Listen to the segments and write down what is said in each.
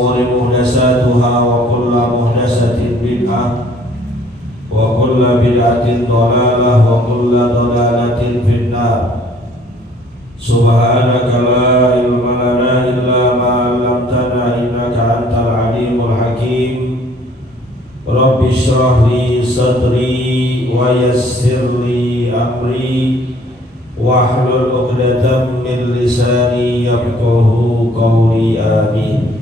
الأمور محدثاتها وكل محدثة بدعة وكل بدعة ضلالة وكل ضلالة في النار. سبحانك لا علم لنا إلا ما علمتنا إنك أنت العليم الحكيم. رب اشرح لي صدري ويسر لي أمري واحلل عقدة من لساني yafqahu qawli. Amin.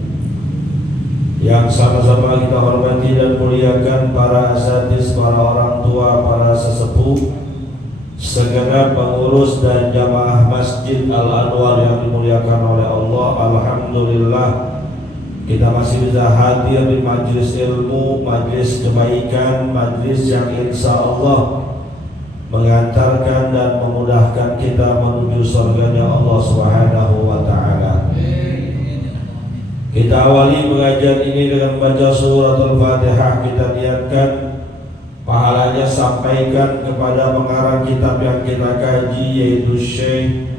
Yang sama-sama kita hormati dan muliakan para asatidz, para orang tua, para sesepuh, segenap pengurus dan jamaah Masjid Al-Anwar yang dimuliakan oleh Allah. Alhamdulillah kita masih bisa hadir di majlis ilmu, majlis kebaikan, majlis yang insya Allah mengantarkan dan memudahkan kita menuju surganya Allah Subhanahu wa ta'ala. Kita awali pengajian ini dengan baca suratul Fatihah. Kita niatkan pahalanya sampaikan kepada pengarang kitab yang kita kaji, yaitu Syekh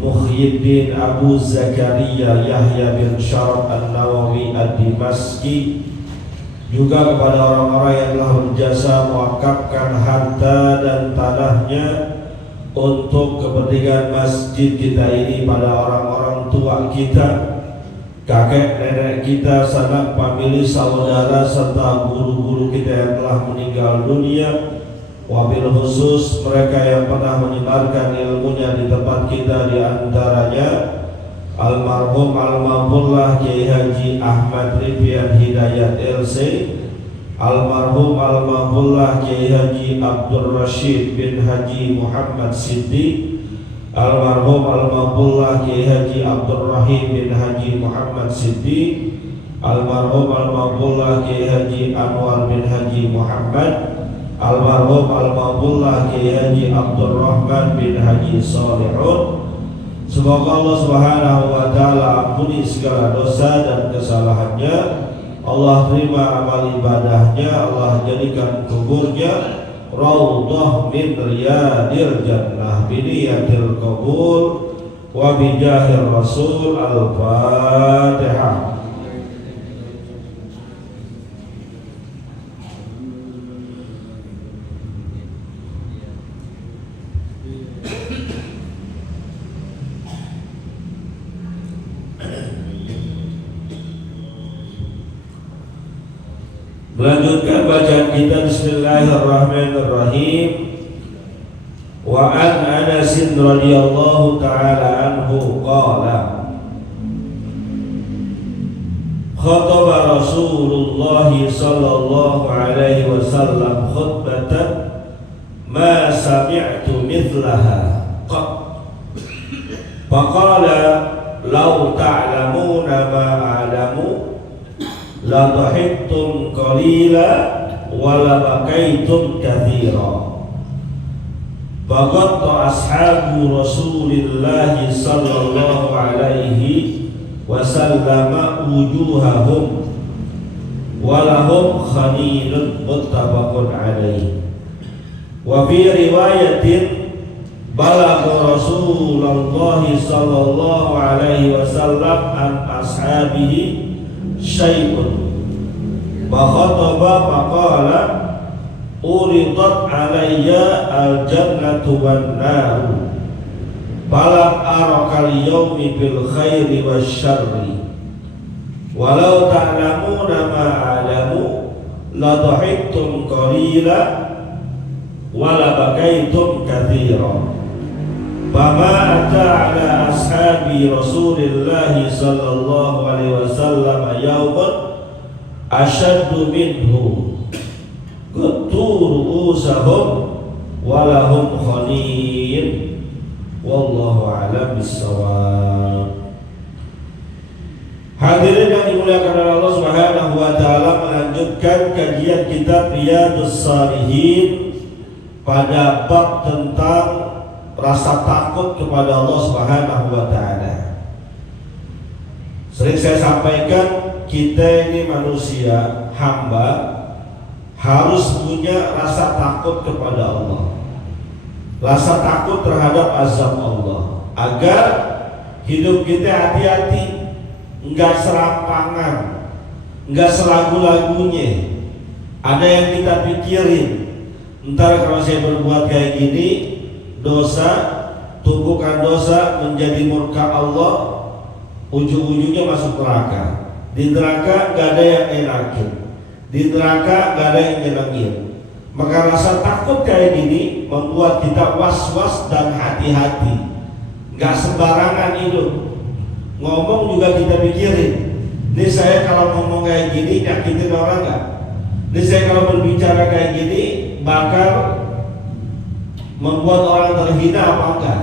Muhyiddin Abu Zakaria Yahya bin Syaraf An-Nawawi Ad-Dimashqi, juga kepada orang-orang yang telah berjasa mewakafkan harta dan tanahnya untuk kepentingan masjid kita ini, pada orang-orang tua kita, kakek nenek kita, sanak famili, saudara, serta guru-guru kita yang telah meninggal dunia. Wabil khusus mereka yang pernah menyebarkan ilmunya di tempat kita, di antaranya almarhum Almarhumullah Kiai Haji Ahmad Rifian Hidayat LC, almarhum Almarhumullah Kiai Haji Abdul Rashid bin Haji Muhammad Siddiq, almarhum Almarhumullah Kiai Haji Abdul Rahim bin Haji Muhammad Siddiq, almarhum Almarhumullah Kiai Haji Anwar bin Haji Muhammad, almarhum Almarhumullah Kiai Haji Abdul Rahman bin Haji Salihun. Semoga Allah Subhanahu wa ta'ala ampuni segala dosa dan kesalahannya, Allah terima amal ibadahnya, Allah jadikan kuburnya raudhah min riyadil jannah biniyatil qabul wa bijahir rasul. Al-Fatihah. Melanjutkan bacaan kita. Bismillahirrahmanirrahim. Wa an Anas radhiyallahu ta'ala anhu qala khataba Rasulullah sallallahu alaihi wasallam khutbatan ma sami'tu mithlaha qat faqala law ta'lamuna ma a'lamu la dhahiktum qalila wa la bakaitum katsira. Faqatta ashabu Rasulillah sallallahu alaihi wasallam wujuhahum wa lahum khanilun, muttafaqun alaihi. Wa fi riwayatin balagha Rasulullah sallallahu alaihi wasallam an ashabihi syai'un wa khataba faqala uridat alayya al-jannatu wan nar falam arakal yawmi bil khairi wasyarri walau ta'lamuna ma a'lamu la dhahiktum qalila wa la bakaitum katsira. Fama ata ala ashabi Rasulillah sallallahu alaihi wasallam yawman ashaddu minhu quturu usahum walahum khanin. Wallahu a'lam bissawab. Hadirin yang dimuliakan oleh Allah Subhanahu wa ta'ala, melanjutkan kajian kitab Riyadhus Shalihin pada bab tentang rasa takut kepada Allah Subhanahu wa ta'ala. Sering saya sampaikan, kita ini manusia hamba harus punya rasa takut kepada Allah, rasa takut terhadap azab Allah, agar hidup kita hati-hati nggak serampangan, nggak selagu-lagunya. Ada yang kita pikirin, ntar kalau saya berbuat kayak gini, dosa, tumpukan dosa menjadi murka Allah, ujung-ujungnya masuk neraka. Di neraka gak ada yang enakin, di neraka gak ada yang nyenengin. Maka rasa takut kayak gini membuat kita was-was dan hati-hati. Gak sembarangan hidup, ngomong juga kita pikirin. Ini saya kalau ngomong kayak gini nyakitin orang gak? Ini saya kalau berbicara kayak gini bakal membuat orang terhina apa enggak?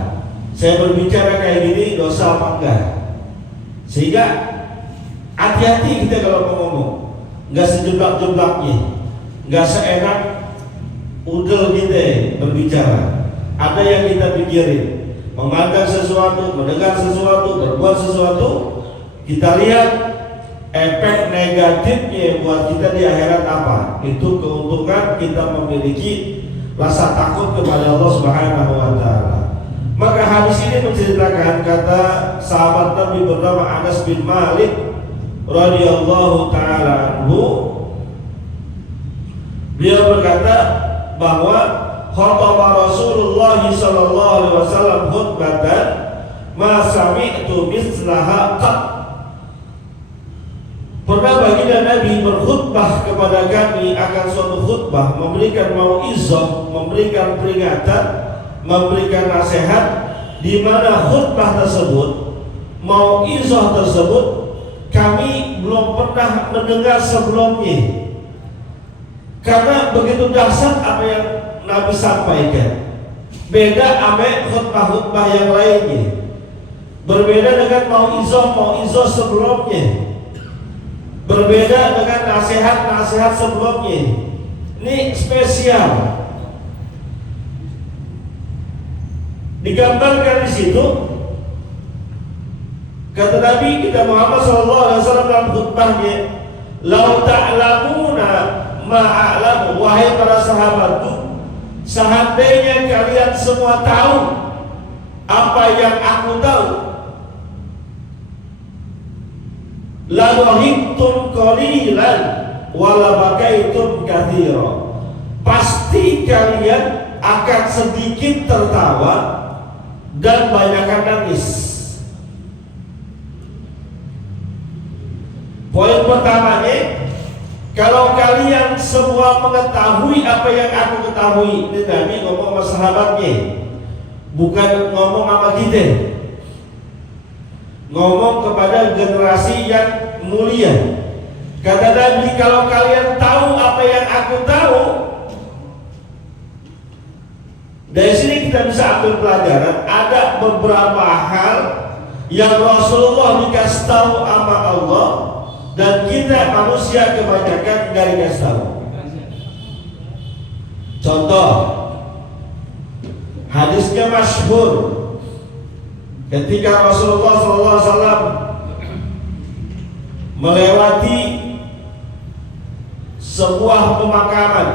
Saya berbicara kayak gini dosa apa enggak? Sehingga hati-hati kita kalau mau ngomong, nggak sejeblak-jeblaknya, nggak seenak udel kita berbicara. Ada yang kita pikirin, memandang sesuatu, mendengar sesuatu, berbuat sesuatu, kita lihat efek negatifnya buat kita di akhirat apa. Itu keuntungan kita memiliki rasa takut kepada Allah Subhanahu wa Ta'ala. Maka hadis ini menceritakan kata sahabat Nabi bernama Anas bin Malik radhiyallahu ta'ala anhu, beliau berkata bahwa khataba Rasulullah sallallahu alaihi wasallam khutbatan ma sami'tu mislaha qat. Pernah baginda Nabi berkhutbah kepada kami akan suatu khutbah, memberikan mauizah, memberikan peringatan, memberikan nasihat, di mana khutbah tersebut, mauizah tersebut kami belum pernah mendengar sebelumnya. Karena begitu dahsyat apa yang Nabi sampaikan. Beda sama khutbah-khutbah yang lainnya. Berbeda dengan mauizah sebelumnya. Berbeda dengan nasihat-nasihat sebelumnya. Ini spesial. Digambarkan di situ. Kata Nabi kita Muhammad SAW dalam khutbahnya, "Lau ta'lamuna ma'a'lamu," wahai para sahabatku, seandainya kalian semua tahu apa yang aku tahu, la dhahiktum qalilan wa la bakaitum katsira, pasti kalian akan sedikit tertawa dan banyakkan nangis. Poin pertamanya, kalau kalian semua mengetahui apa yang aku ketahui, ini Nabi ngomong sama sahabatnya, bukan ngomong sama kita, ngomong kepada generasi yang mulia. Kata Nabi, kalau kalian tahu apa yang aku tahu, dari sini kita bisa ambil pelajaran. Ada beberapa hal yang Rasulullah dikasih tahu sama Allah, dan kita manusia kebanyakan gak dikasih tahu. Contoh, hadisnya masyhur ketika Rasulullah SAW melewati sebuah pemakaman,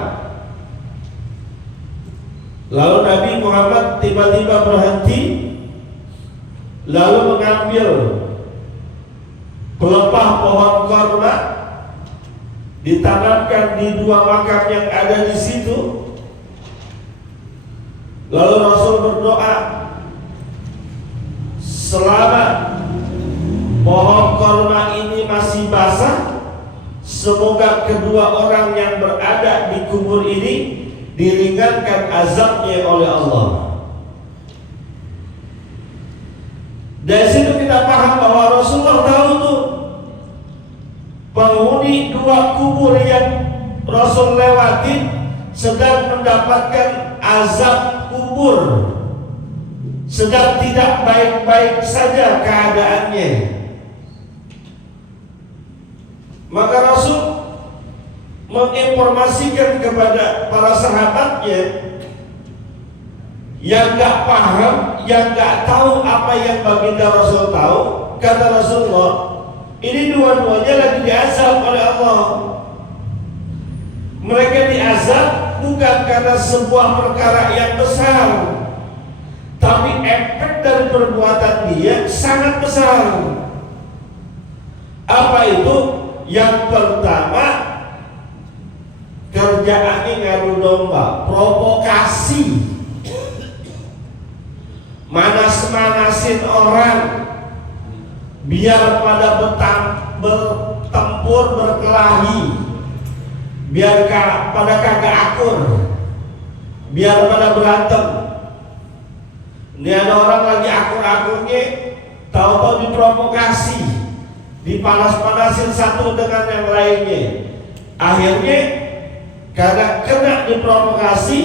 lalu Nabi Muhammad tiba-tiba berhenti, lalu mengambil pelepah pohon korma, ditanamkan di dua makam yang ada di situ. Lalu Rasul berdoa, selama pohon korma ini masih basah, semoga kedua orang yang berada di kubur ini diringankan azabnya oleh Allah. Dari situ kita paham bahwa Rasulullah tahu tuh penghuni dua kubur yang Rasul lewati sedang mendapatkan azab kubur, sedang tidak baik-baik saja keadaannya. Maka Rasul menginformasikan kepada para sahabatnya yang gak paham, yang gak tahu apa yang baginda Rasul tahu. Kata Rasulullah, ini dua-duanya lagi diazab oleh Allah. Mereka diazab bukan karena sebuah perkara yang besar, tapi efek dari perbuatan dia sangat besar. Apa itu? Yang pertama, kerjaannya ngadu domba, provokasi, manas-manasin orang biar pada bertempur, berkelahi, biar pada kagak akur, biar pada berantem. Ini ada orang lagi akur-akurnya, tahu-tahu diprovokasi, dipanas-panasin satu dengan yang lainnya. Akhirnya karena kena diprovokasi,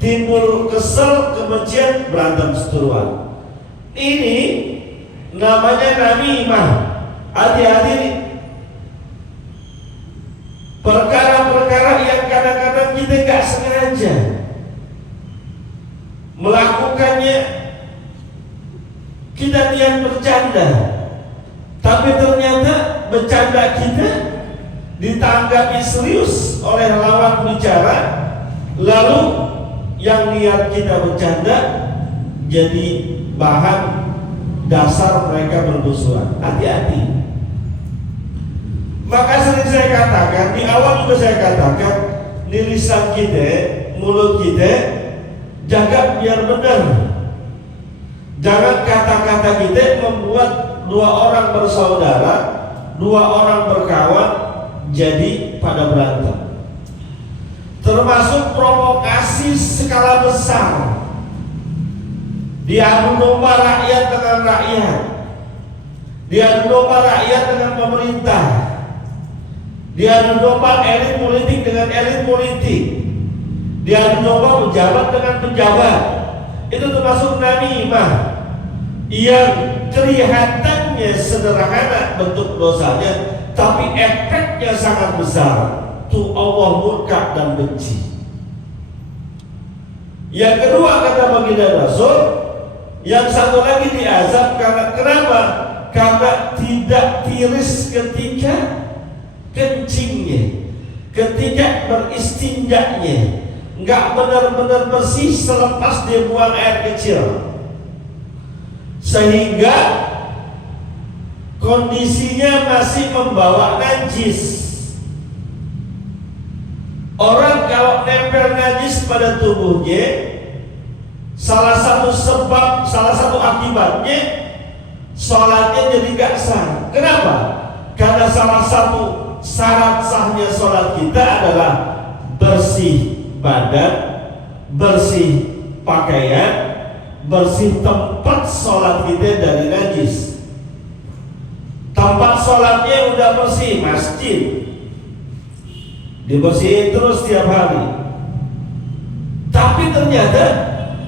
timbul kesel, kebencian, berantem seteruan. Ini namanya namimah. Hati-hati nih. Perkara-perkara yang kadang-kadang kita gak sengaja melakukannya, kita niat bercanda, tapi ternyata bercanda kita ditanggapi serius oleh lawan bicara, lalu yang niat kita bercanda jadi bahan dasar mereka bermusuhan. Hati-hati. Maka sering saya katakan, di awal juga saya katakan, di lisan kita, mulut kita, jaga biar benar. Jangan kata-kata kita membuat dua orang bersaudara, dua orang berkawan jadi pada berantem. Termasuk provokasi skala besar, diadu domba rakyat dengan rakyat, diadu domba rakyat dengan pemerintah, diadu domba elit politik dengan elit politik, diadu domba pejabat dengan pejabat. Itu termasuk namimah yang kelihatannya sederhana bentuk dosanya, tapi efeknya sangat besar. Tuh Allah murka dan benci. Yang kedua kata baginda Rasul, yang satu lagi diazab karena kenapa? Karena tidak tiris ketika kencingnya, ketika beristinjaknya, nggak benar-benar bersih selepas dia buang air kecil, sehingga kondisinya masih membawa najis. Orang kalau nempel najis pada tubuhnya, salah satu sebab, salah satu akibatnya sholatnya jadi gak sah. Kenapa? Karena salah satu syarat sahnya sholat kita adalah bersih badan, bersih pakaian, bersih tempat sholat kita dari najis. Tempat sholatnya udah bersih, masjid dibersihin terus tiap hari, tapi ternyata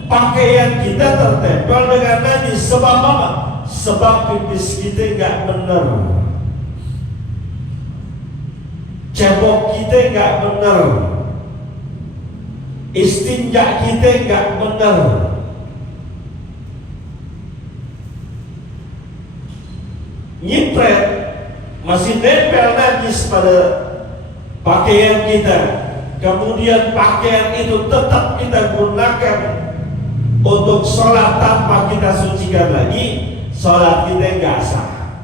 pakaian kita tertempel dengan najis. Sebab apa? Sebab pipis kita nggak benar, cebok kita nggak benar, istinja kita nggak benar. Nyipret masih nempel najis pada pakaian kita, kemudian pakaian itu tetap kita gunakan untuk sholat tanpa kita sucikan lagi, sholat kita nggak sah.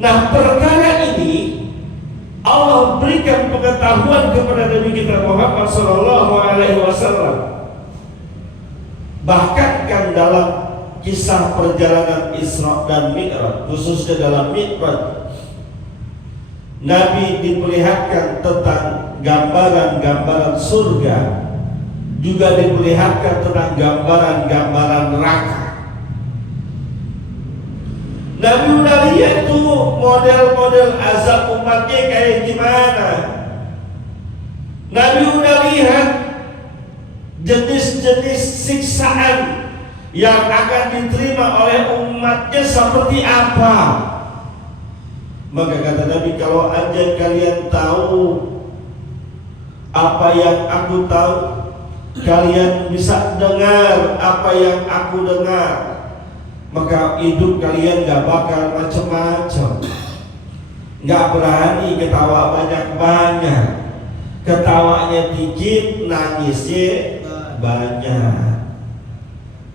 Nah, perkara ini Allah berikan pengetahuan kepada Nabi kita Muhammad SAW. Bahkan kan dalam kisah perjalanan Isra dan Mi'raj, khususnya dalam Mi'raj, Nabi diperlihatkan tentang gambaran-gambaran surga, juga diperlihatkan tentang gambaran-gambaran neraka. Nabi udah lihat tuh model-model azab umatnya kayak gimana. Nabi udah lihat jenis-jenis siksaan yang akan diterima oleh umatnya seperti apa. Maka kata Nabi, kalau aja kalian tahu apa yang aku tahu, kalian bisa dengar apa yang aku dengar, maka hidup kalian gak bakal macam-macam. Gak berani ketawa banyak-banyak, ketawanya dikit, nangisnya banyak.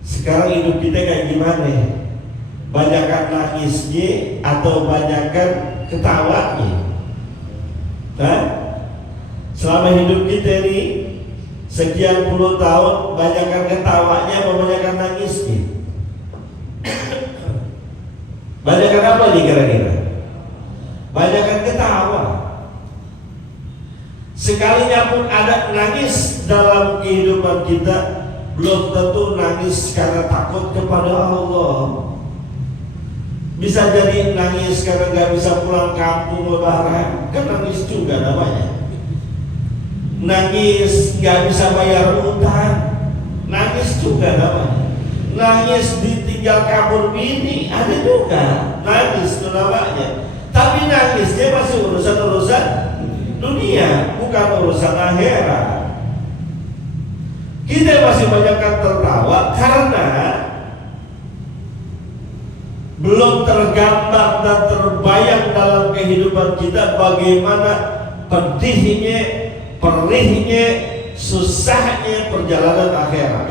Sekarang hidup kita kayak gimana? Banyakan nangisnya atau banyakan ketawanya? Hah? Selama hidup kita ini sekian puluh tahun, banyakan ketawanya atau banyakan nangisnya? Banyakan apa nih kira-kira? Banyakan ketawa. Sekalinya pun ada nangis dalam kehidupan kita, belum tentu nangis karena takut kepada Allah. Bisa jadi nangis karena gak bisa pulang kampung lebaran, kan nangis juga namanya. Nangis gak bisa bayar utang, nangis juga namanya. Nangis ditinggal kabur bini, ada juga, nangis itu namanya. Tapi nangisnya masih urusan-urusan dunia, bukan urusan akhirat. Kita masih banyakkan tertawa karena belum tergambar dan terbayang dalam kehidupan kita bagaimana pedihnya, perihnya, susahnya perjalanan akhirat.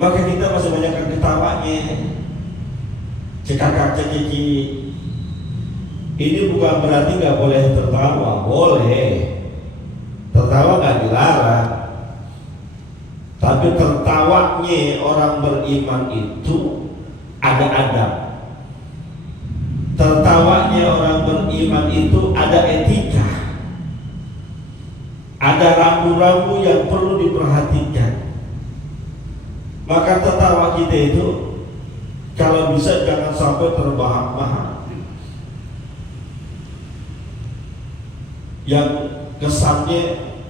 Maka kita masih banyakkan ketawanya, cekakak cekiki. Ini bukan berarti nggak boleh tertawa, boleh. Tertawa nggak dilarang. Tapi tertawanya orang beriman itu ada adab. Tertawanya orang beriman itu ada etika. Ada rambu-rambu yang perlu diperhatikan. Maka tertawa kita itu kalau bisa jangan sampai terbahak-bahak. Yang kesannya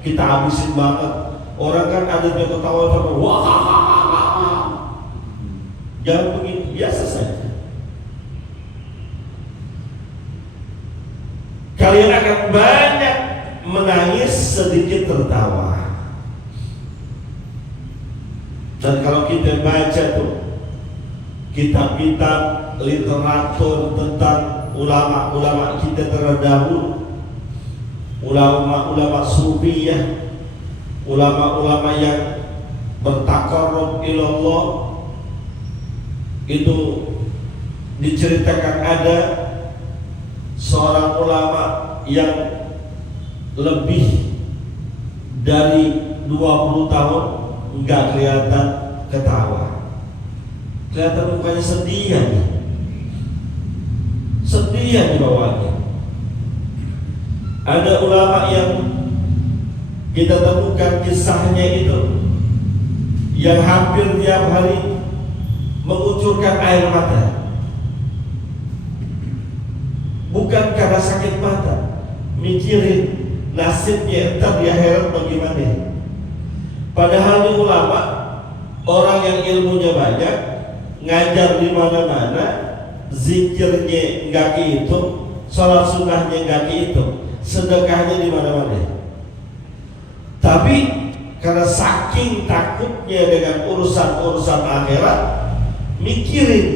kita habisin banget. Orang kan ada yang ketawa sama wah, jangan begitu, biasa saja. Kalian akan banyak menangis, sedikit tertawa. Dan kalau kita baca tuh kitab-kitab literatur tentang ulama-ulama kita terdahulu, ulama-ulama sufiyah, ulama-ulama yang bertaqarrub ilallah, itu diceritakan ada seorang ulama yang lebih dari 20 tahun enggak kelihatan ketawa, kelihatan mukanya sedih aja, sedih di bawahnya. Ada ulama yang kita temukan kisahnya itu yang hampir tiap hari mengucurkan air mata, bukan karena sakit mata, mikirin nasibnya entar di akhirat bagaimana. Padahal ini ulama, orang yang ilmunya banyak, ngajar di mana-mana, zikirnya enggak kehitung, sholat sunnahnya enggak kehitung, sedekahnya di mana-mana. Tapi karena saking takutnya dengan urusan-urusan akhirat, mikirin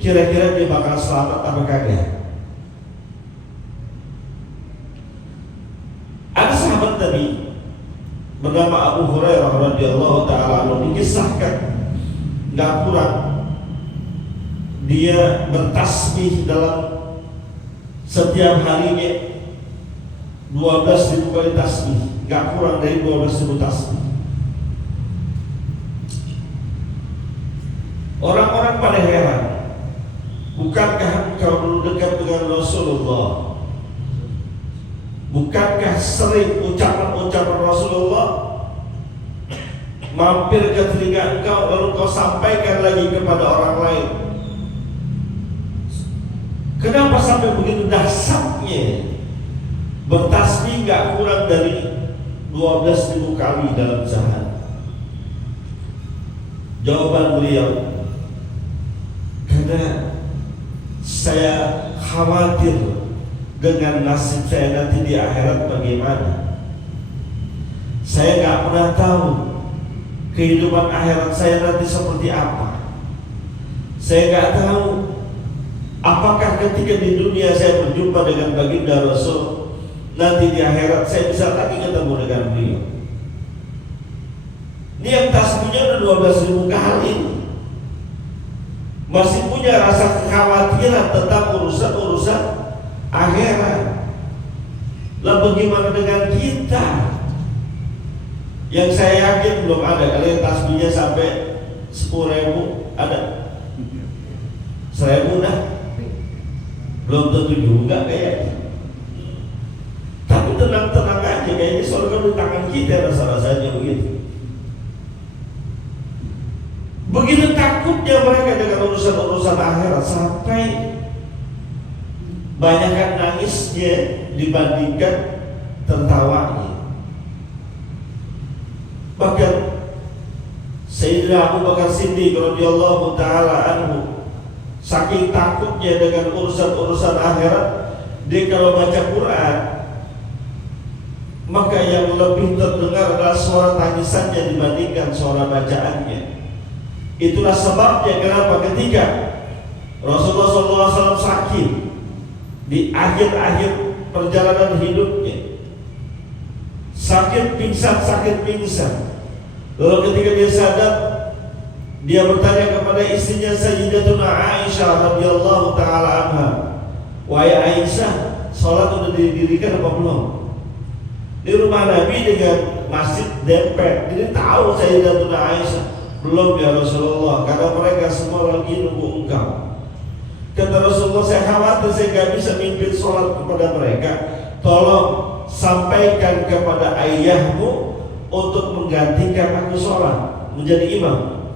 kira-kira dia bakal selamat apa kagak. Ada sahabat Nabi bernama Abu Hurairah radhiyallahu taala anhu, dikisahkan nggak kurang dia bertasbih dalam setiap harinya 12.000 kali tasbih, nggak kurang dari 12.000 tasbih. Orang-orang pada heran, bukankah engkau dulu dekat dengan Rasulullah? Bukankah sering ucapan-ucapan Rasulullah mampir ke telinga engkau lalu kau sampaikan lagi kepada orang lain? Kenapa sampai begitu dahsyatnya bertasbih nggak kurang dari 12.000 kali dalam sehari? Jawaban beliau, karena saya khawatir dengan nasib saya nanti di akhirat bagaimana. Saya nggak pernah tahu kehidupan akhirat saya nanti seperti apa. Saya nggak tahu apakah ketika di dunia saya berjumpa dengan baginda Rasul, nanti di akhirat saya bisa lagi ketemu dengan beliau. Ini yang tasbihnya udah 12.000 kali. masih punya rasa kekhawatiran tentang urusan-urusan akhirat. Lah bagaimana dengan kita? Yang saya yakin belum ada. Kalian tasbihnya sampai 10.000 ada? 1.000 dah? Belum tentu juga kayaknya. Tapi tenang-tenang aja, kayaknya surga di tangan kita, rasa-rasanya begitu. Begitu takutnya mereka dengan urusan-urusan akhirat sampai banyakkan nangisnya dibandingkan tertawanya. Bahkan Sayyidina Abu Bakar Siddiq radhiyallahu taala anhu saking takutnya dengan urusan-urusan akhirat, dia kalau baca Quran maka yang lebih terdengar adalah suara tangisannya dibandingkan suara bacaannya. Itulah sebabnya kenapa ketika Rasulullah SAW sakit di akhir-akhir perjalanan hidupnya, sakit pingsan. Lalu ketika dia sadar, dia bertanya kepada istrinya Sayyidatuna Aisyah radhiyallahu taala anha, "Wahai Aisyah, sholat sudah didirikan apa belum?" Di rumah Nabi dengan masjid dempet. Jadi tahu Sayyidatuna Aisyah, "Belum ya Rasulullah, karena mereka semua lagi nunggu engkau." Kata Rasulullah, "Saya khawatir saya gak bisa mimpin sholat kepada mereka. Tolong sampaikan kepada ayahmu untuk menggantikan aku sholat, menjadi imam."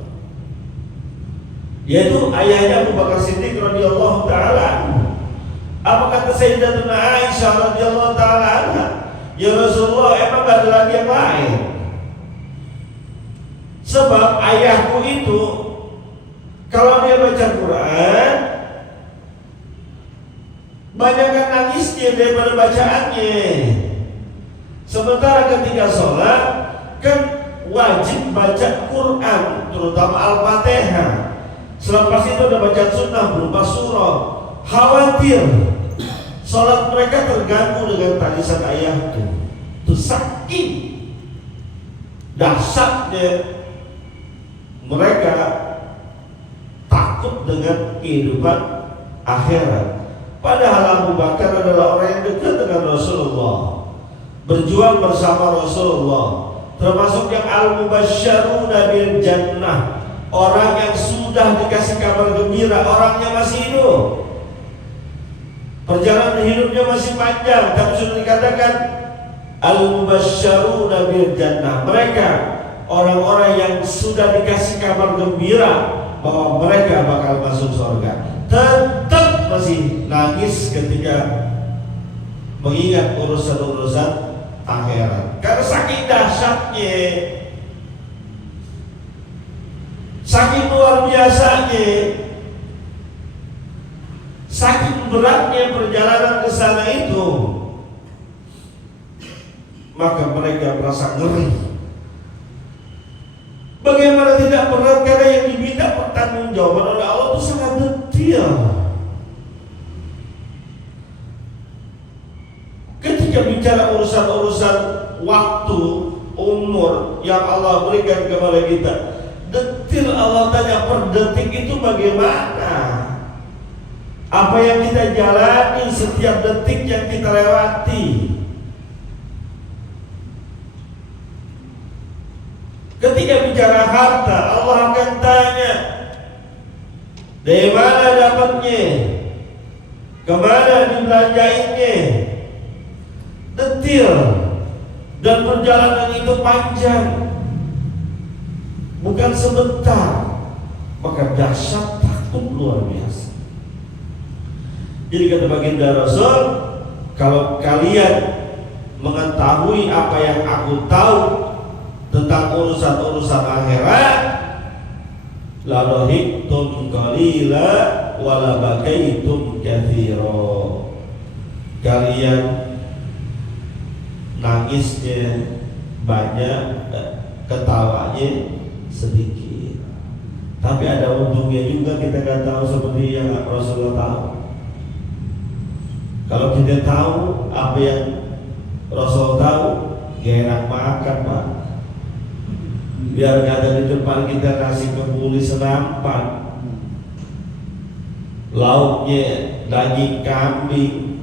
Yaitu ayahnya Abu Bakar Siddiq radhiyallahu taala. Apa kata Sayyidatuna Aisyah radhiyallahu taala anha? "Ya Rasulullah, emang gak ada lagi yang lain? Sebab ayahku itu kalau dia baca Quran banyakkan nangisnya daripada bacaannya. Sementara ketika sholat kan wajib baca Quran, terutama Al-Fatihah. Selepas itu ada bacaan sunnah berupa surah. Khawatir sholat mereka terganggu dengan tangisan ayahku." Itu saking dahsyatnya mereka takut dengan kehidupan akhirat. Padahal Abu Bakar adalah orang yang dekat dengan Rasulullah, berjuang bersama Rasulullah, termasuk yang al-mubasysyaruna bil jannah, orang yang sudah dikasih kabar gembira, orangnya masih hidup, perjalanan hidupnya masih panjang, tapi sudah dikatakan al-mubasysyaruna bil jannah, mereka orang-orang yang sudah dikasih kabar gembira bahwa mereka bakal masuk surga, tetap masih nangis ketika mengingat urusan-urusan akhirat. Karena saking dahsyatnya, saking luar biasanya, saking beratnya perjalanan ke sana itu, maka mereka merasa ngeri. Bagaimana tidak berat, karena yang diminta pertanggungjawaban oleh Allah itu sangat detail. Ketika bicara urusan-urusan waktu, umur yang Allah berikan kepada kita, detail Allah tanya per detik itu bagaimana. Apa yang kita jalani setiap detik yang kita lewati. Ketika bicara harta, Allah akan tanya, dari mana dapatnya, kemana dibelanjainnya, detail, dan perjalanan itu panjang, bukan sebentar. Maka dahsyat, takut luar biasa. Jadi kata baginda Rasul, kalau kalian mengetahui apa yang aku tahu tentang urusan-urusan akhirat, la rahiktum qalila wa la bakaitum katsira, kalian nangisnya banyak, ketawanya sedikit. Tapi ada untungnya juga, kita kan tahu seperti yang Rasulullah tahu. Kalau kita tahu apa yang Rasul tahu, gak enak makan, Pak. Biar gak ada di depan kita kasih kebuli senampan, lauknya daging kambing,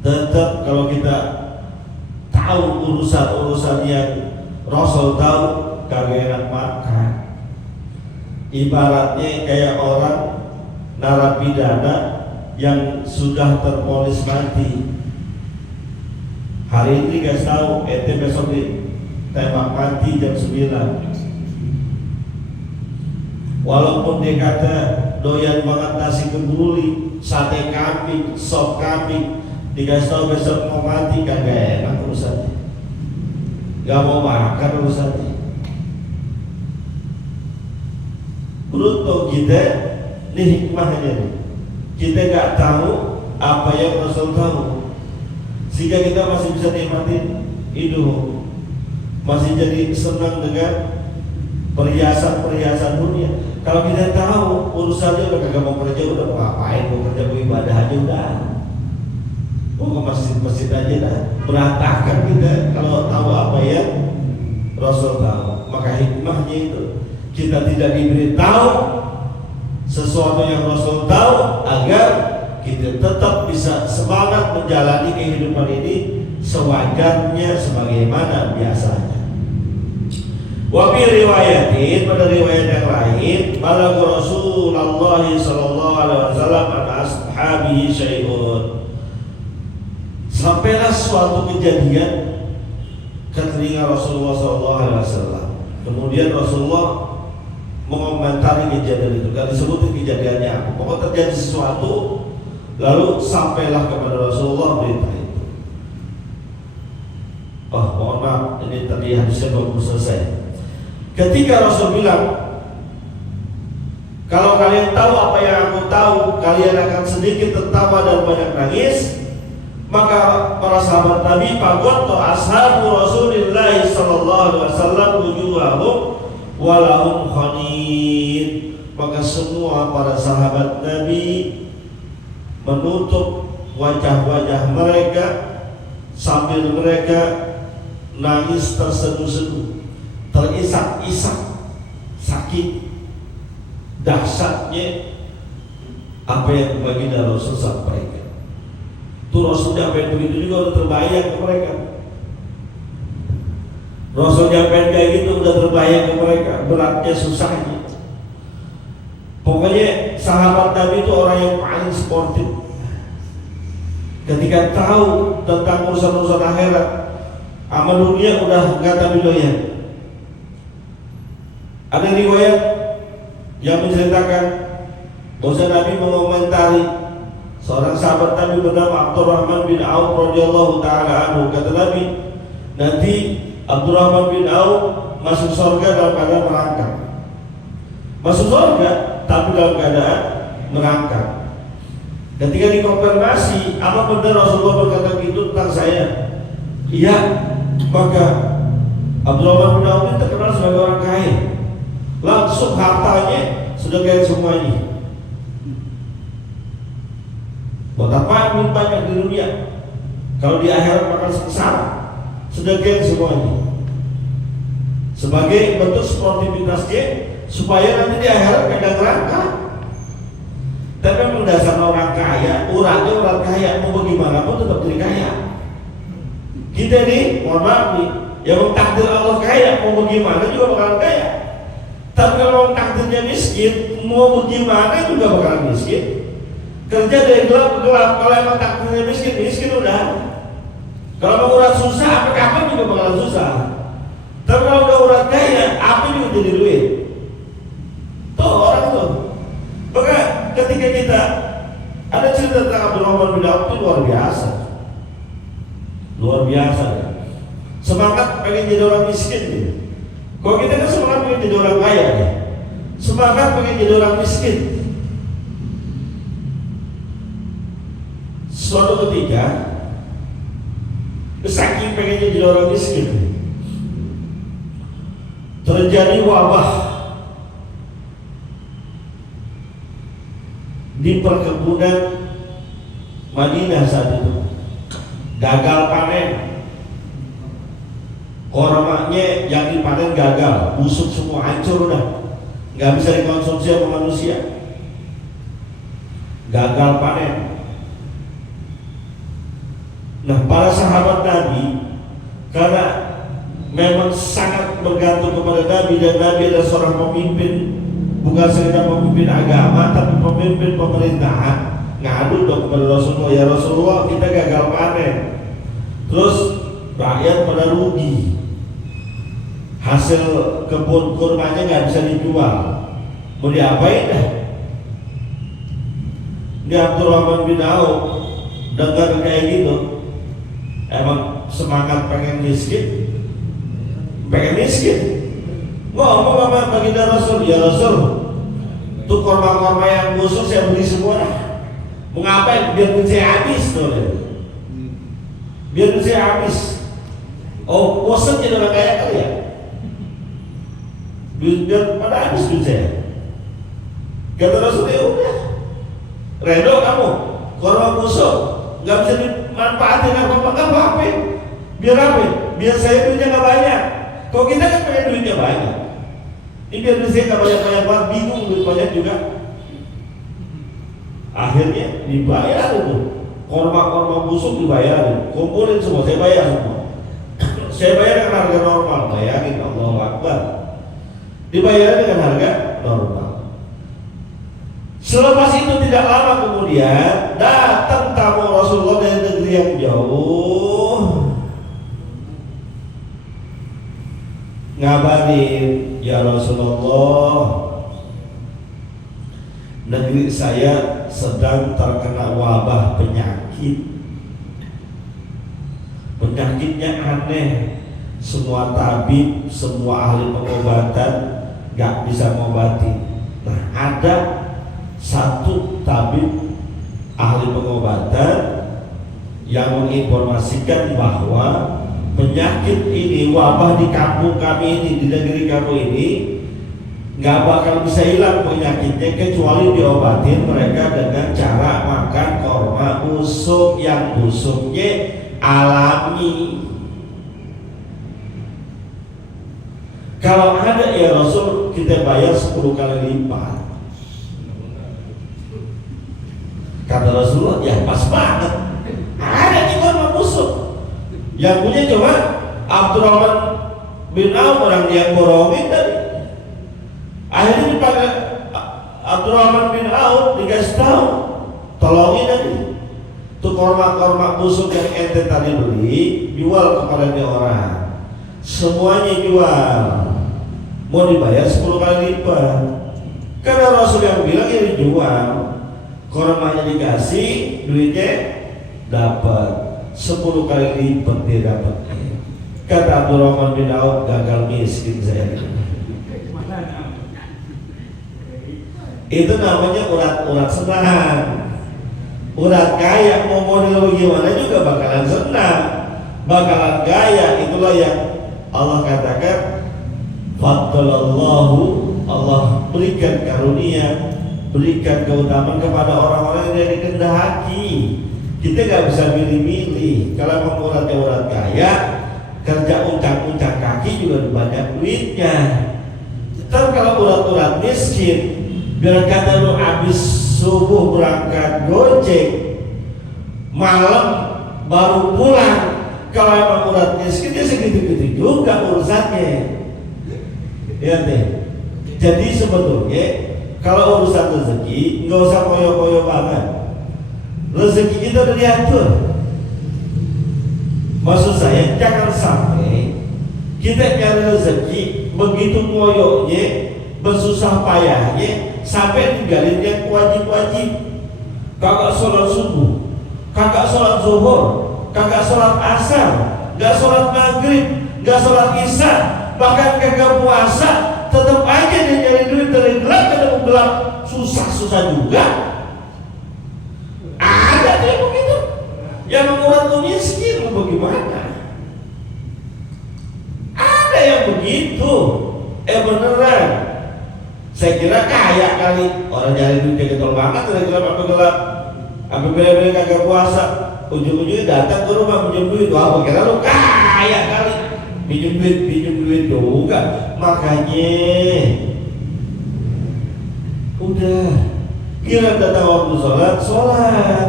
tetap kalau kita tahu urusan-urusan yang Rasul tahu, kagak enak makan. Ibaratnya kayak orang narapidana yang sudah terponis mati. Hari ini guys tahu, ente besok ditembak mati jam 9. Walaupun dia kata doyan banget nasi kebuli, sate kambing, sop kambing, dikasih tahu besok mau mati, kagak enak urusannya. Gak mau makan urusannya. Beruntung kita, ini hikmahnya nih. Kita gak tahu apa yang Rasul tahu, sehingga kita masih bisa nikmatin hidup, masih jadi senang dengan perhiasan-perhiasan dunia. Kalau kita tahu urusannya udah kagak mau kerja, udah mau ngapain, mau kerja mau ibadah aja udah, mau ke masjid-masjid aja dah. Berantakan kita kalau tahu apa yang Rasul tahu. Maka hikmahnya itu kita tidak diberitahu sesuatu yang Rasul tahu agar kita tetap bisa semangat menjalani kehidupan ini sewajarnya sebagaimana biasanya. Wa fi riwayatin, pada riwayat yang lain, balagha Rasulullah sallallahu alaihi wasallam an ashabihi syai'un. Sampailah suatu kejadian ke telinga Rasulullah sallallahu alaihi wasallam. Kemudian Rasulullah mengomentari kejadian itu, kan disebutin kejadiannya apa. Pokoknya terjadi sesuatu, lalu sampailah kepada Rasulullah berita itu. Oh, mohon maaf, ini tadi hadisnya belum selesai. Ketika Rasul bilang, kalau kalian tahu apa yang aku tahu, kalian akan sedikit tertawa dan banyak nangis. Maka para sahabat Nabi, pagoto ashabu Rasulillah sallallahu alaihi wasallam wujuhahum walahum khanid. Maka semua para sahabat Nabi menutup wajah-wajah mereka sambil mereka nangis terseduh-seduh, terisak-isak, sakit dahsyatnya apa yang baginda Rasul sampaikan. Tuh Rasul nyampein begitu juga udah terbayang ke mereka. Rasul nyampein kayak gitu udah terbayang ke mereka beratnya, susahnya. Pokoknya sahabat Nabi itu orang yang paling sportif. Ketika tahu tentang urusan-urusan akhirat, amal dunia udah nggak tahu doyan. Ada riwayat yang menceritakan bahwa Nabi mengomentari seorang sahabat Nabi bernama Abdurrahman bin Auf radhiyallahu taala anhu. Kata Nabi, nanti Abdurrahman bin Auf masuk surga dalam keadaan merangkak. Masuk surga tapi dalam keadaan merangkak. Ketika dikonfirmasi, apa benar Rasulullah berkata gitu tentang saya? Iya. Maka Abdurrahman bin Auf terkenal sebagai orang kaya. Langsung hartanya sudah kaya semuanya. Buat apa yang banyak di dunia? Kalau di akhirat bakal sengsara. Sedekah semuanya. Sebagai bentuk sportivitasnya supaya nanti di akhirat kagak neraka. Tapi memang dasar orang kaya, uratnya orang kaya, mau bagaimana pun tetap jadi kaya. Kita nih, mohon maaf nih, yang takdir Allah kaya, mau bagaimana juga bakalan kaya. Tapi kalau takdirnya miskin, mau bagaimana juga bakalan miskin. Kerja dari gelap ke gelap. Kalau emang takdirnya miskin, miskin udah. Kalau mau urat susah, apa kapan juga bakalan susah. Tapi kalau udah urat kaya, apa juga jadi duit. Tuh orang tuh. Maka ketika kita ada cerita tentang Abdurrahman bin Auf itu luar biasa. Luar biasa. Semangat pengen jadi orang miskin gitu. Kalau kita kan semangat pengen jadi orang kaya ya. Semangat pengen jadi orang miskin. Suatu ketika saking pengennya jadi orang miskin, terjadi wabah di perkebunan Madinah saat itu. Gagal panen, kormanya yang dipanen gagal, busuk semua, hancur udah, nggak bisa dikonsumsi sama manusia. gagal panen. Nah, para sahabat Nabi karena memang sangat bergantung kepada Nabi, dan Nabi adalah seorang pemimpin, bukan sekedar pemimpin agama tapi pemimpin pemerintahan, ngadu dong kepada Rasulullah, ya Rasulullah kita gagal panen, terus rakyat pada rugi, hasil kebun kurmanya nggak bisa dijual, mau diapain dah? Ini Abdurrahman bin Auf dengar kayak gitu, emang semangat pengen miskin, ngomong sama baginda Rasul, ya Rasul, tuh korma-korma yang busuk saya beli semua, mau ngapain? Biar duit saya habis tuh, biar duit saya habis. Oh, bosan jadi orang kaya kali ya, biar pada habis duit saya. Kata Rasul, ya udah, redo kamu, korma busuk nggak bisa dimanfaatin apa-apa, biar apa? Biar saya duitnya nggak banyak. Kalau kita kan pengen duitnya banyak, ini biar duit saya nggak banyak banget, bingung duit banyak juga. Akhirnya dibayar itu, korma busuk dibayar, kumpulin semua, saya bayar semua. Saya bayar dengan harga normal, bayangin, Allahu Akbar, dibayar dengan harga normal. Selepas itu tidak lama kemudian datang tamu Rasulullah dari negeri yang jauh, ngabarin, ya Rasulullah, negeri saya sedang terkena wabah penyakit. Penyakitnya aneh, semua tabib, semua ahli pengobatan gak bisa mengobati. Nah, ada satu tabib ahli pengobatan yang menginformasikan bahwa penyakit ini, wabah di kampung kami ini, di negeri kamu ini nggak bakal bisa hilang penyakitnya kecuali diobatin mereka dengan cara makan korma busuk yang busuknya alami. Kalau ada, ya Rasul, kita bayar 10 kali lipat. Kata Rasulullah, ya pas banget, ada nih korma busuk. Yang punya coba Abdurrahman bin Auf, orang yang borongin tadi. Akhirnya dipanggil Abdurrahman bin Auf, dikasih tahu, tolongin tadi. Tuh korma busuk yang ente tadi beli, jual kepada dia orang. Semuanya jual. Mau dibayar 10 kali lipat. Karena Rasul yang bilang ya dijual. Kormanya dikasih, duitnya dapat 10 kali lipat dia dapat. Kata Abdurrahman bin Auf, gagal miskin saya. Itu namanya urat senang. Urat kaya mau model gimana juga bakalan senang, bakalan gaya. Itulah yang Allah katakan, faddalallahu, Allah berikan karunia, berikan keutamaan kepada orang-orang yang dikehendaki. Kita gak bisa milih-milih. Kalau mau uratnya urat kaya, kerja uncak-uncak kaki juga banyak duitnya. Tapi kalau urat-urat miskin, biar kata lu habis subuh berangkat gojek, malam baru pulang. Kalau emang urat miskin, dia segitu-gitu juga urusannya. Ya deh. Jadi sebetulnya kalau urusan rezeki nggak usah koyo-koyo banget. Rezeki kita udah diatur. Maksud saya, jangan sampai kita nyari rezeki begitu koyonya, bersusah payahnya, sampai ninggalin yang wajib-wajib. Kagak sholat subuh, kagak sholat zuhur, kagak sholat asar, gak sholat maghrib, gak sholat isya, bahkan kagak puasa, tetap aja dia nyari duit dari gelap ke gelap, susah-susah juga. Ada yang begitu, yang mengurat tuh miskin, mau bagaimana? Ada yang begitu, beneran. Saya kira kaya kali, orang nyari duit ketol banget dari gelap apa gelap, sampai bener-bener kagak puasa, ujung-ujungnya datang ke rumah pinjam duit. Wah, kira lu kaya kali, pinjam duit juga. Makanya udah, Kira datang waktu sholat, sholat.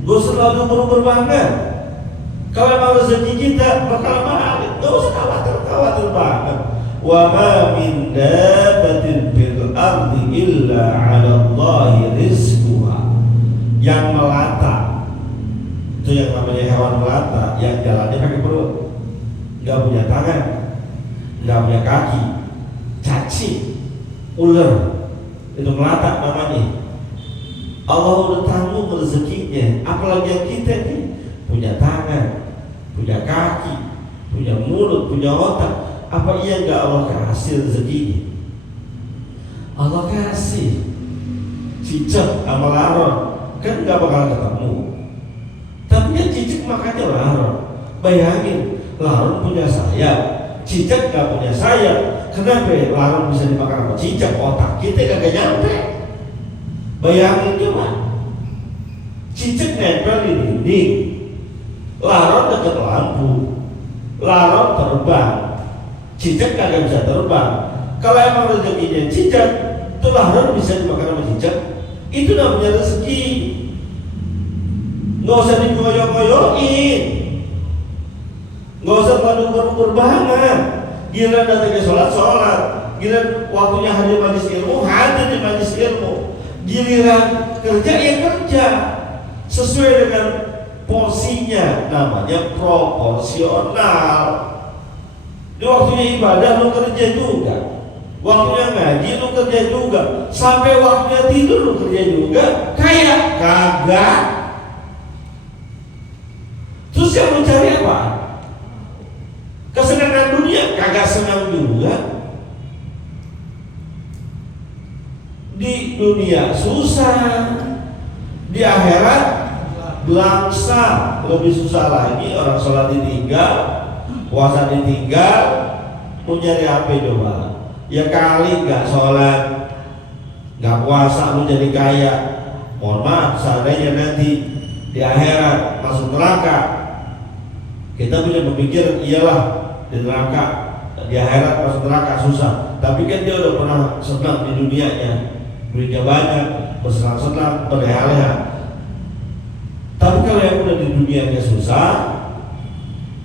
Gak usah selalu berbanget. Kalau memang rezeki kita bakal balik, gak usah khawatir banget. Wa ma min dabbatin fil ardi illa 'ala Allahi rizquha. Yang melata, itu yang namanya hewan melata, yang jalannya pakai perut, nggak punya tangan, nggak punya kaki, cacing, ular, itu melata namanya. Allah udah tanggung rezekinya, apalagi yang kita nih punya tangan, punya kaki, punya mulut, punya otak. Apa iya nggak Allah kasih rezekinya? Allah kasih. Cicak sama laron kan nggak bakal ketemu, tapi kan cicak makannya laron. Bayangin, laron punya sayap, cicak nggak punya sayap. Kenapa laron bisa dimakan sama cicak? Otak kita kagak nyampe. Bayangin coba, cicak nempel di dinding, laron dekat lampu, laron terbang, cicak kagak bisa terbang. Kalau emang rezekinya cicak, itu laron bisa dimakan sama cicak. Itu namanya rezeki. Nggak usah digoyok-goyokin, nggak usah berubur banget. Giliran datangnya sholat, giliran waktunya hadir majlis ilmu, hadir di majlis ilmu. Giliran kerja ya kerja sesuai dengan porsinya, namanya proporsional. Di waktunya ibadah lu kerja juga, waktunya ngaji lu kerja juga, sampai waktunya tidur lu kerja juga. Kayak kagak. Terus yang lu cari apa? Kesenangan dunia kagak senang juga. Di dunia susah, di akhirat belangsa. Lebih susah lagi, orang sholat ditinggal, puasa ditinggal, mau nyari apa coba? Ya kali nggak sholat, nggak puasa, lu jadi kaya. Mohon maaf, seandainya nanti di akhirat masuk neraka, kita punya pemikiran iyalah di neraka, di akhirat masuk neraka susah. Tapi kan dia udah pernah senang di dunianya, berinya banyak, bersenang-senang, berleha-leha. Tapi kalau yang udah di dunianya susah,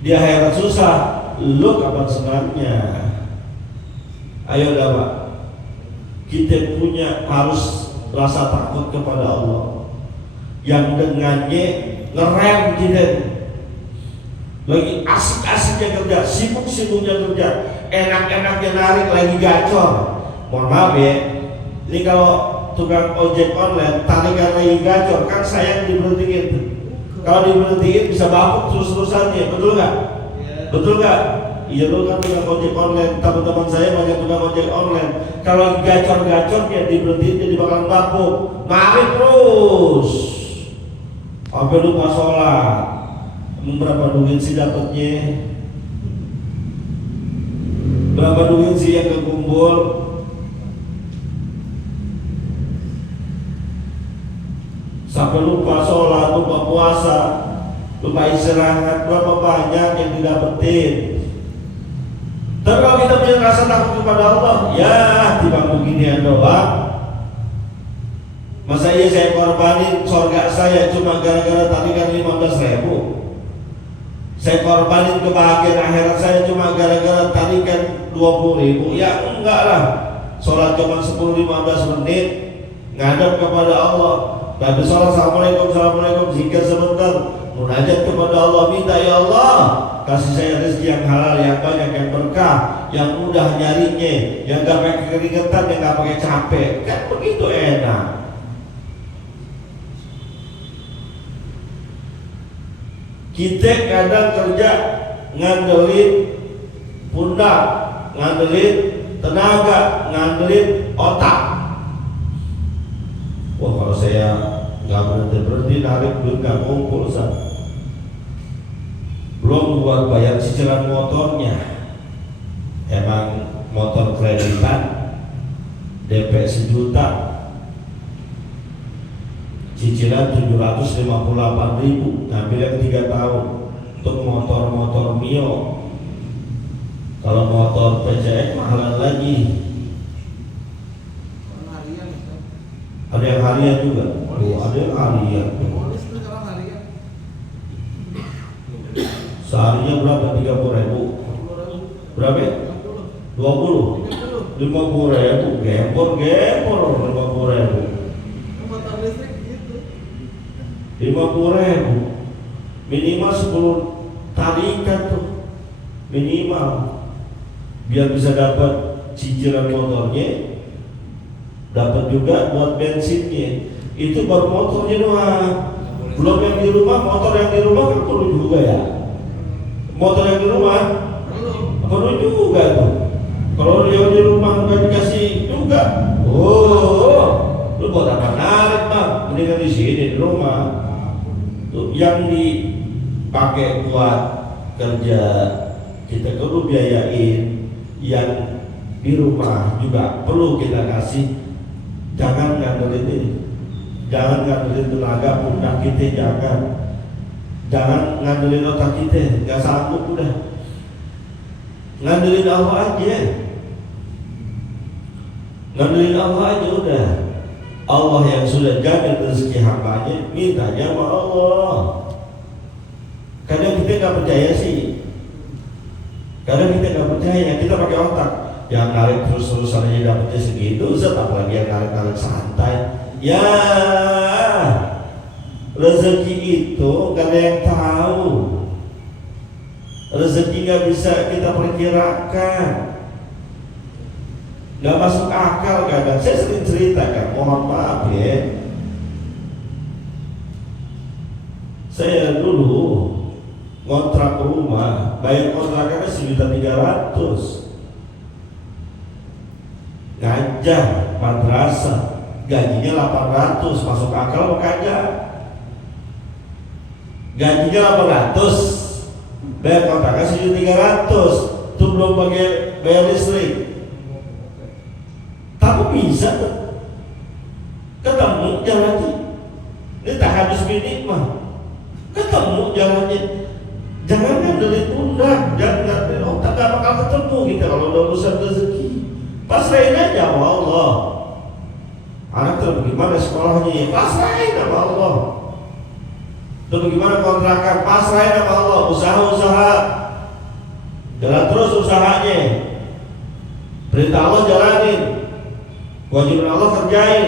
di akhirat susah, lu kapan senangnya? Ayo dah Pak, kita punya harus rasa takut kepada Allah, yang dengannya ngerem kita. Lagi asik-asiknya kerja, sibuk-sibuknya kerja, enak-enaknya narik, lagi gacor. Mohon maaf ya, ini kalau tukang ojek online tarikan lagi gacor, kan sayang diberhentiin. Kalau diberhentiin bisa bapuk terus-terusannya, betul nggak? Betul nggak? Iya, lu kan tukang ojek online, teman-teman saya banyak tukang ojek online. Kalau gacor-gacornya diberhentiin jadi bakalan bapuk, narik terus sampai lupa sholat. Berapa duit sih dapatnya? Berapa duit sih yang kekumpul? Sampai lupa sholat, lupa puasa, lupa istirahat. Berapa banyak yang didapetin? Tapi kalau kita punya rasa takut kepada Allah, ya timbang beginian doang. Masa iya saya korbanin surga saya cuma gara-gara tarikan 15.000? Saya korbanin kebahagiaan akhirat saya cuma gara-gara tarikan 20.000? Ya enggak lah. Sholat cuma 10-15 menit, ngadep kepada Allah. Lalu sholat, assalamualaikum, zikir sebentar, munajat kepada Allah, minta ya Allah kasih saya rezeki yang halal, yang banyak, yang berkah, yang mudah nyarinya, yang gak pakai keringetan, yang gak pakai capek. Kan begitu enak. Kita kadang kerja ngandelin pundak, ngandelin tenaga, ngandelin otak. Wah, kalau saya nggak berhenti narik duit nggak ngumpul, belum buat bayar cicilan motornya. Emang motor kreditan DP 1 juta, cicilan 758.000, ngambil yang 3 tahun untuk motor Mio. Kalau motor PCX mahalan lagi. Ada yang harian juga. Ada yang harian. Seharinya berapa? 30.000. Berapa? 20. 50.000. Gempor 50.000. 50.000. Minimal 10 tarikan tuh. Minimal. Biar bisa dapat cicilan motornya, dapat juga buat bensinnya. Itu baru motornya doang. Belum yang di rumah, motor yang di rumah kan perlu juga ya. Motor yang di rumah perlu juga tuh. Kalau yang di rumah nggak dikasih juga, lu buat apa narik bang? Mendingan di sini di rumah. Tuh yang dipakai buat kerja kita perlu biayain. Yang di rumah juga perlu kita kasih. Jangan ngandelin ini, jangan ngandelin tenaga pundak kita, jangan ngandelin otak kita, nggak sanggup udah. Ngandelin Allah aja, ngandelin Allah aja udah. Allah yang sudah jaga rezeki hambanya, mintanya sama Allah. Kadang kita nggak percaya sih. Kadang kita nggak percaya, kita pakai otak. Yang narik terus-terusan aja dapetnya segitu, apalagi yang narik-narik santai. Ya, rezeki itu gak ada yang tahu. Rezeki gak bisa kita perkirakan, gak masuk akal kadang. Saya sering ceritakan, mohon maaf ya. Saya dulu kontrak rumah, bayar kontrakannya 1.300.000. Gajah madrasah, gajinya 800, masuk akal apa kagak? Gajinya 800, bayar kontrakan 1.300, itu belum bayar listrik. Tapi bisa tuh, ketemu jalannya. Ini tak habis minimah, ketemu jalannya. Jangan ngandelin pundak, jangan ngandelin otak, gak bakal ketemu kita kalau udah urusan rezeki. Pasrahin aja sama Allah. Anak tuh bagaimana sekolahnya, pasrahin sama Allah. Tuh bagaimana kontrakan, pasrahin sama Allah. Usaha-usaha, jalan terus usahanya. Perintah Allah jalanin, kewajiban Allah kerjain.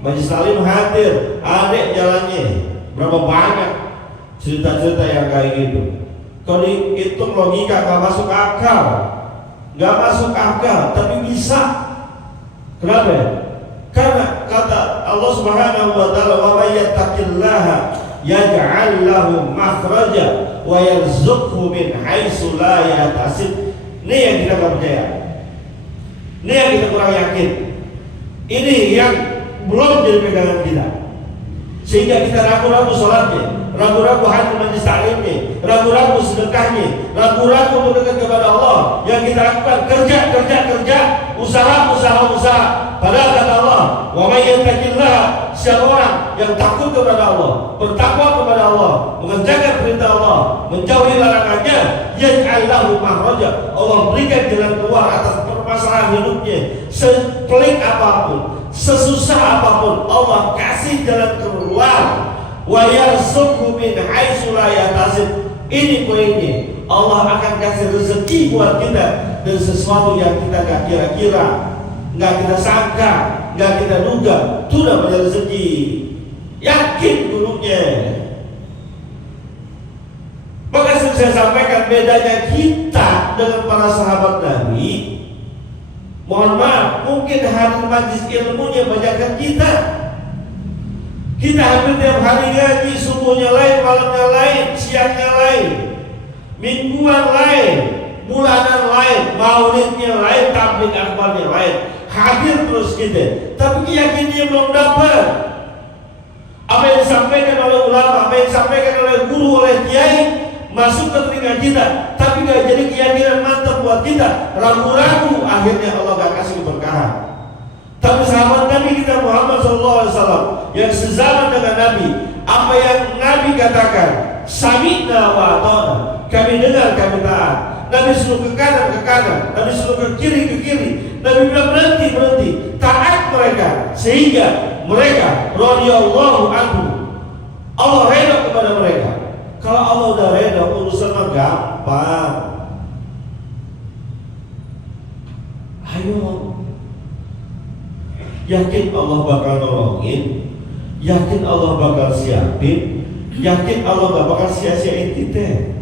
Majelis taklim hadir, adik jalannya. Berapa banyak cerita-cerita yang kayak gitu. Kalau dihitung logika gak masuk akal, gak masuk akal, tapi bisa. Kenapa? Karena kata Allah Subhanahu wa taala, wa may yattaqillaha yaj'al lahu makhraja wa yarzuqhu min haitsu la yahtasib. Ini yang kita gak percaya. Ini yang kita kurang yakin. Ini yang belum jadi pegangan kita. Sehingga kita ragu-ragu sholatnya, ragu-ragu hadir majelis taklimnya, ragu-ragu sedekahnya, ragu-ragu untuk dekat kepada Allah. Yang kita lakukan kerja, usaha. Padahal kata Allah, wa may yattaqillah, siapa orang yang takut kepada Allah, bertakwa kepada Allah, mengerjakan perintah Allah, menjauhi larangannya, yaj'al lahu makhraja, Allah berikan jalan keluar atas permasalahan hidupnya. Sepelik apapun, sesusah apapun, Allah kasih jalan keluar. Wa yarzuqhu min haitsu la yahtasib. Ini poinnya. Allah akan kasih rezeki buat kita dan sesuatu yang kita gak kira-kira, gak kita sangka, gak kita duga, itu namanya rezeki. Yakin dulunya. Maka saya sampaikan bedanya kita dengan para sahabat Nabi. Mohon maaf, mungkin hadir majlis ilmunya banyakkan kita. Kita hampir tiap hari ngaji, subuhnya lain, malamnya lain, siangnya lain, mingguan lain, bulanan lain, maulidnya lain, tabligh akbarnya lain. Hadir terus kita, tapi keyakinannya belum dapat. Apa yang disampaikan oleh ulama, apa yang disampaikan oleh guru, oleh kiai, masuk ke telinga kita, tapi gak jadi keyakinan mantap buat kita. Ragu-ragu, akhirnya Allah gak kasih keberkahan. Tapi sahabat Nabi kita Muhammad SAW yang sezaman dengan Nabi, apa yang Nabi katakan, sami'na wa ata'na, kami dengar, kami taat. Nabi suruh ke kanan, Nabi suruh ke kiri, Nabi bilang berhenti, taat mereka. Sehingga mereka radhiyallahu anhu. Allah redha kepada mereka. Kalau Allah udah redha, urusan mah gampang. Ayo, yakin Allah bakal nolongin, yakin Allah bakal siapin, yakin Allah gak bakal sia-siain kita.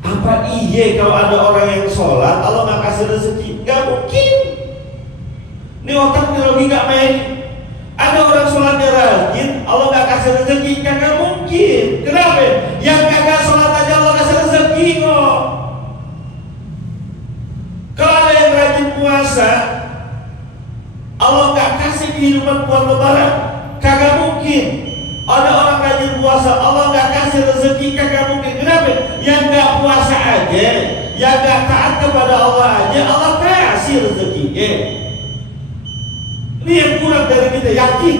Apa iya kalau ada orang yang sholat Allah gak kasih rezeki? Gak mungkin. Ini otak ini lagi gak main. Ada orang sholatnya rajin Allah gak kasih rezeki? Gak mungkin. Kenapa? Yang kagak sholat aja Allah kasih rezeki kok. Kalau ada yang rajin puasa Allah gak kasih kehidupan buat lebaran? Kagak mungkin. Ada orang rajin puasa Allah gak kasih rezeki? Kagak mungkin. Kenapa? Yang gak puasa aja, yang gak taat kepada Allah aja Allah kasih rezeki. Ini yang kurang dari kita, yakin.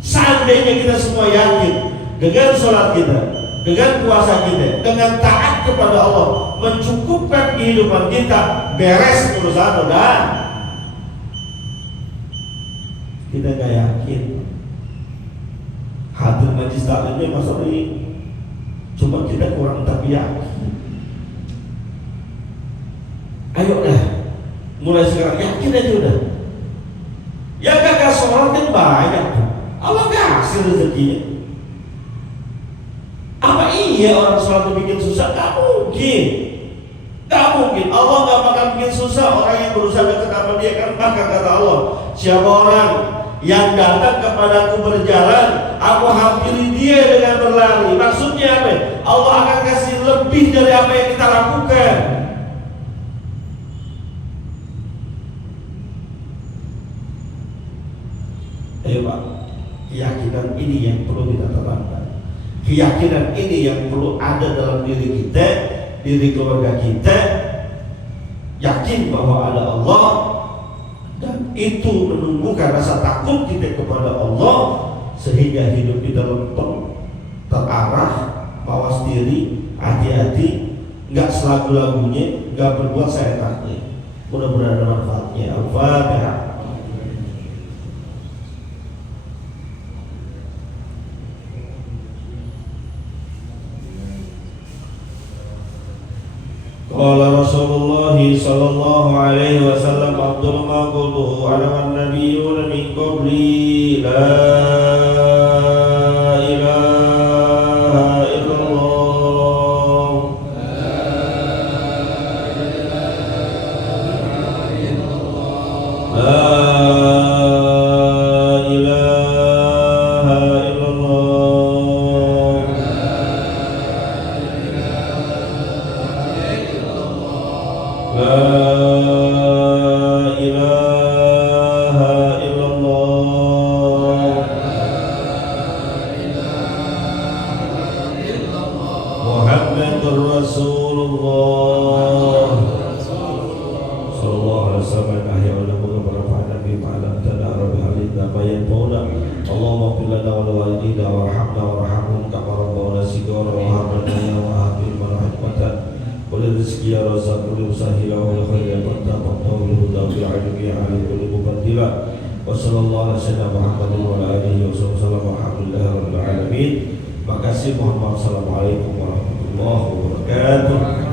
Seandainya kita semua yakin dengan sholat kita, dengan puasa kita, dengan taat kepada Allah mencukupkan kehidupan kita, beres urusan udah. Kita gak yakin. Hadir majlis taklimnya masalah ini, cuma kita kurang tapi yakin. Ayo dah, mulai sekarang yakin aja udah. Yang gak sholat kan banyak tuh, Allah kasih rezekinya. Apa iya orang sholat bikin susah? Gak mungkin. Gak mungkin. Allah gak bakal bikin susah orang yang berusaha dekat sama dia. Kan maka kata Allah, siapa orang yang datang kepadaku berjalan, aku hampiri dia dengan berlari. Maksudnya apa? Allah akan kasih lebih dari apa yang kita lakukan. Ayo Pak, keyakinan ini yang perlu kita tanamkan. Keyakinan ini yang perlu ada dalam diri kita, diri keluarga kita. Yakin bahwa ada Allah, dan itu menumbuhkan rasa takut kita kepada Allah, sehingga hidup kita lempeng, terarah, mawas diri, hati-hati, nggak selagu-lagunya, nggak berbuat seenaknya. Mudah-mudahan ada manfaatnya. Al-Fatihah. Qala Rasulullah sallallahu alaihi wasallam, afdalu ma qultu ana wan nabiyyuna min qabli la ilaha illallah. La ilaha illallah. Makasih, mohon maaf. Assalamualaikum warahmatullahi wabarakatuh.